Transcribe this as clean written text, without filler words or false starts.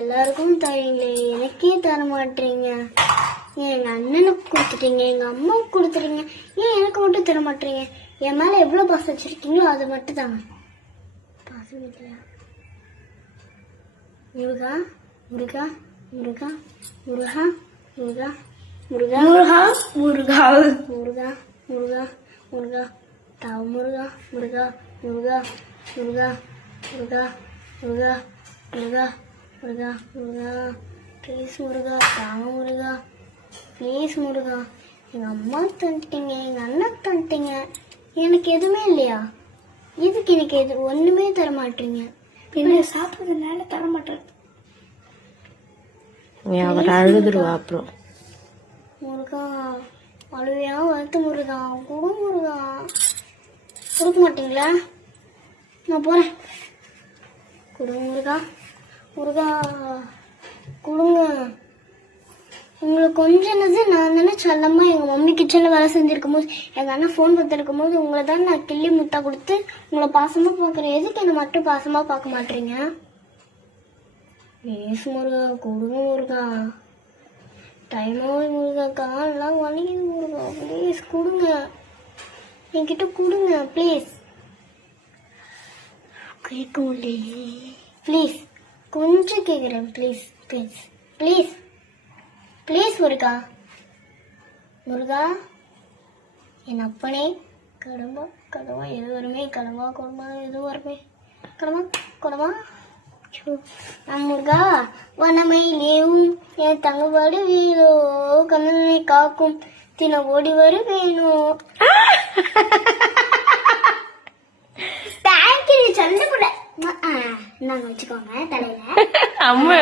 எல்லாருக்கும் தரீங்களே, எனக்கே தர மாட்டீங்க. ஏன் எங்க அண்ணனுக்கு கொடுத்துட்டீங்க, எங்க அம்மாவுக்கு கொடுத்துட்டீங்க, ஏன் எனக்கு மட்டும் தர மாட்டீங்க? என் மேல எவ்வளவு பாசம் வச்சிருக்கீங்களோ அதை மட்டும் தாங்க. பாசம் இல்லையா? முருகா முருகா முருகா முருகா முருகா முருகா முருகா முருகா முருகா முருகா தாவ முருகா முருகா முருகா முருகா முருகா முருகா முருகா முருகா முருகா ப்ளீஸ் முருகா தாவ முருகா ப்ளீஸ் முருகா. எங்க அம்மா தந்துட்டீங்க, எங்க அண்ணா தந்துட்டீங்க, எனக்கு எதுவுமே இல்லையா? இதுக்கு எனக்கு எது ஒண்ணுமே தர மாட்டீங்க. பின்ன சாப்பிட்றதுனால தர மாட்டேன். அவர் அழுதுருவா அப்புறம். முருகா அழுவையா வளர்த்து முருகா, குடு முருகா. கொடுக்க மாட்டீங்களா? நான் போறேன். கொடுங்க முருகா முருகா கொடுங்க. உங்களுக்கு கொஞ்சது நான் தானே செல்லம்மா எங்க மம்மி கிச்சன்ல வேலை செஞ்சிருக்கும் போது, எங்க அண்ணன் ஃபோன் பார்த்துருக்கும் போது உங்களை தான் நான் கிள்ளி முத்தா கொடுத்து உங்களை பாசமா பாக்குறேன். எதுக்கு என்ன மட்டும் பாசமா பார்க்க மாட்டீங்க? ப்ளீஸ் முருகா கொடுங்க முருகா. டைம் ஆகுது முருகா, காலெல்லாம் வலிக்குது முருகா. ப்ளீஸ் கொடுங்க, என்கிட்ட கொடுங்க ப்ளீஸ். கேட்க முடியலையே. ப்ளீஸ் கொஞ்சம் கேட்குறேன். ப்ளீஸ் ப்ளீஸ் ப்ளீஸ் ப்ளீஸ் முருகா. முருகா என் அப்பனே கடமா கடமா எது வருமே, கடமா கொடுமா எது வருமே, கடமா கொடுமா. முருகா வனமையிலேயும் என் தங்கப்பாடு வீரோ கண்ணனை காக்கும் தின ஓடி வரு வேணும். தேங்க்யூ. சண்டை கூட நாங்க வச்சுக்கோங்க தலையில. அம்மா